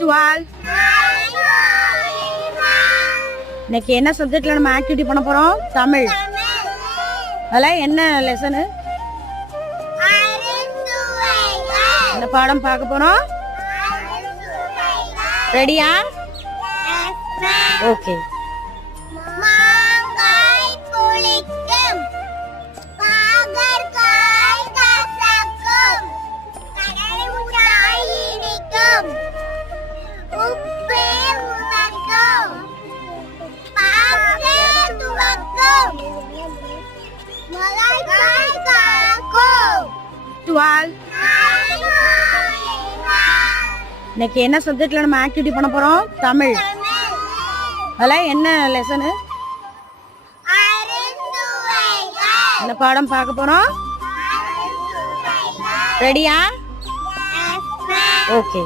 To all. இன்னைக்கு என்ன சப்ஜெக்ட்ல நம்ம ஆக்டிவிட்டி பண்ண போறோம்? தமிழ். அதெல்லாம் என்ன லெசனு? இந்த பாடம் பார்க்க போறோம். ரெடியா? ஓகே. இன்னைக்கு என்ன சப்ஜெக்ட்ல நம்ம ஆக்டிவிட்டி பண்ண போறோம்? தமிழ். அதெல்லாம் என்ன லெசனு? இந்த பாடம் பார்க்க போறோம். ரெடியா? ஓகே.